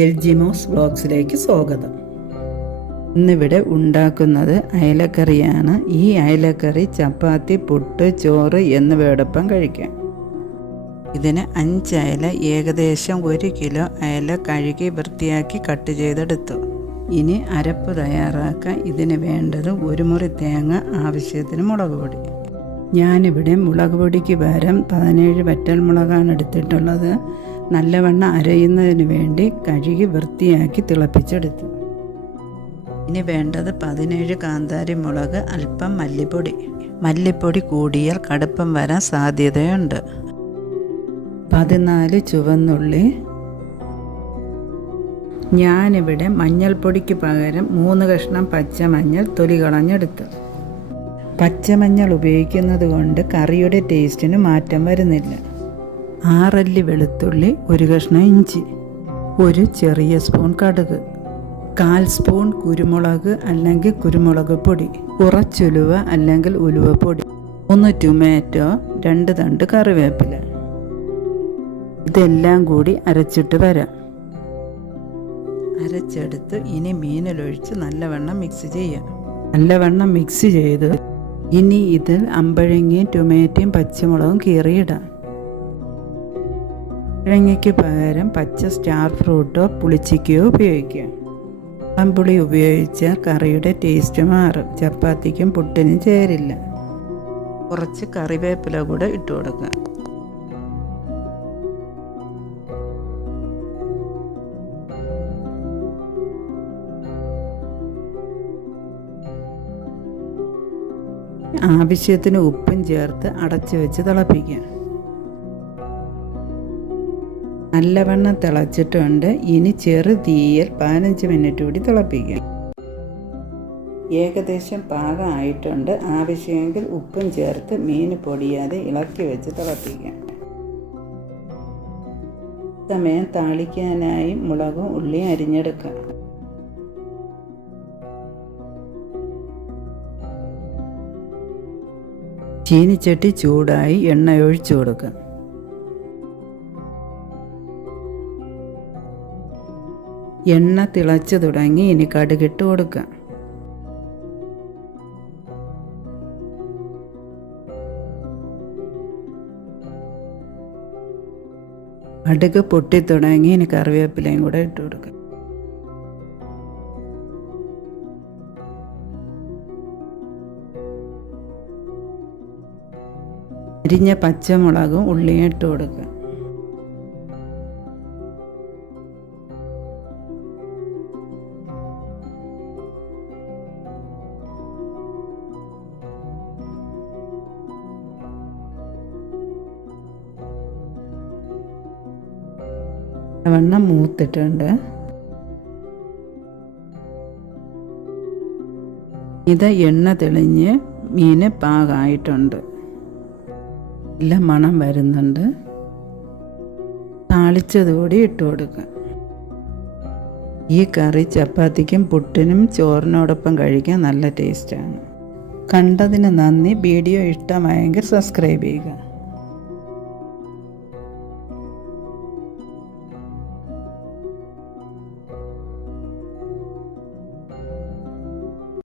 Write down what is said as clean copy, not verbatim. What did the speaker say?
എൽജിമോസ് വ്ളോഗ്സിലേക്ക് സ്വാഗതം. ഇന്നിവിടെ ഉണ്ടാക്കുന്നത് അയലക്കറിയാണ്. ഈ അയലക്കറി ചപ്പാത്തി, പുട്ട്, ചോറ് എന്നിവയോടൊപ്പം കഴിക്കാം. ഇതിന് 5 അയല, ഏകദേശം 1 കിലോ അയല കഴുകി വൃത്തിയാക്കി കട്ട് ചെയ്തെടുത്തു. ഇനി അരപ്പ് തയ്യാറാക്കാൻ ഇതിന് വേണ്ടത് 1 മുറി തേങ്ങ, ആവശ്യത്തിന് മുളക് പൊടി. ഞാനിവിടെ മുളക് പൊടിക്ക് പകരം 17 വറ്റൽമുളകാണ് എടുത്തിട്ടുള്ളത്. നല്ലവണ്ണം അരയുന്നതിന് വേണ്ടി കഴുകി വൃത്തിയാക്കി തിളപ്പിച്ചെടുത്തു. ഇനി വേണ്ടത് 17 കാന്താരി മുളക്, അല്പം മല്ലിപ്പൊടി. മല്ലിപ്പൊടി കൂടിയാൽ കടുപ്പം വരാൻ സാധ്യതയുണ്ട്. 14 ചുവന്നുള്ളി. ഞാനിവിടെ മഞ്ഞൾപ്പൊടിക്ക് പകരം 3 കഷ്ണം പച്ചമഞ്ഞൾ തൊലി കളഞ്ഞെടുത്തു. പച്ചമഞ്ഞൾ ഉപയോഗിക്കുന്നത് കൊണ്ട് കറിയുടെ ടേസ്റ്റിന് മാറ്റം വരുന്നില്ല. 6 അല്ലി വെളുത്തുള്ളി, 1 കഷ്ണം ഇഞ്ചി, 1 ചെറിയ സ്പൂൺ കടുക്, 1/4 സ്പൂൺ കുരുമുളക് അല്ലെങ്കിൽ കുരുമുളക് പൊടി, കുറച്ചുലുവ അല്ലെങ്കിൽ ഉലുവപ്പൊടി, 3 ടൊമാറ്റോ, 2 തണ്ട് കറിവേപ്പില. ഇതെല്ലാം കൂടി അരച്ചിട്ട് വരാം. അരച്ചെടുത്ത് ഇനി മീനിലൊഴിച്ച് നല്ലവണ്ണം മിക്സ് ചെയ്യാം. നല്ലവണ്ണം മിക്സ് ചെയ്ത് ഇനി ഇതിൽ അമ്പഴങ്ങയും ടൊമാറ്റോയും പച്ചമുളകും കീറിയിടാം. അമ്പഴങ്ങയ്ക്ക് പകരം പച്ച സ്റ്റാർ ഫ്രൂട്ടോ പുളിച്ചിക്കയോ ഉപയോഗിക്കാം. പുളി ഉപയോഗിച്ചാൽ കറിയുടെ ടേസ്റ്റ് മാറും. ചപ്പാത്തിക്കും പുട്ടിനും ചേരില്ല. കുറച്ച് കറിവേപ്പില കൂടെ ഇട്ട് കൊടുക്കാം. ആവശ്യത്തിന് ഉപ്പും ചേർത്ത് അടച്ചു വെച്ച് തിളപ്പിക്കാം. നല്ലവണ്ണം തിളച്ചിട്ടുണ്ട്. ഇനി ചെറു തീയിൽ 15 മിനിറ്റ് കൂടി തിളപ്പിക്കാം. ഏകദേശം പാകമായിട്ടുണ്ട്. ആവശ്യമെങ്കിൽ ഉപ്പും ചേർത്ത് മീൻ പൊടിയാതെ ഇളക്കി വെച്ച് തിളപ്പിക്കാം. സമയം താളിക്കാനായി മുളകും ഉള്ളിയും അരിഞ്ഞെടുക്കാം. ചീനിച്ചട്ടി ചൂടായി എണ്ണ ഒഴിച്ചു കൊടുക്കാം. എണ്ണ തിളച്ചു തുടങ്ങി. ഇനി കടുകിട്ട് കൊടുക്കാം. കടുക് പൊട്ടിത്തുടങ്ങി. ഇനി കറിവേപ്പിലയും കൂടെ ഇട്ട് കൊടുക്കാം. അരിഞ്ഞ പച്ചമുളകും ഉള്ളിയും ഇട്ട് കൊടുക്കുക. വണ്ണം മൂത്തിട്ടുണ്ട്. ഇത് എണ്ണ തെളിഞ്ഞ് മീന് പാകമായിട്ടുണ്ട്. നല്ല മണം വരുന്നുണ്ട്. താളിച്ചതുകൂടി ഇട്ട് കൊടുക്കുക. ഈ കറി ചപ്പാത്തിക്കും പുട്ടിനും ചോറിനോടൊപ്പം കഴിക്കാൻ നല്ല ടേസ്റ്റാണ്. കണ്ടതിന് നന്ദി. വീഡിയോ ഇഷ്ടമായെങ്കിൽ സബ്സ്ക്രൈബ് ചെയ്യുക.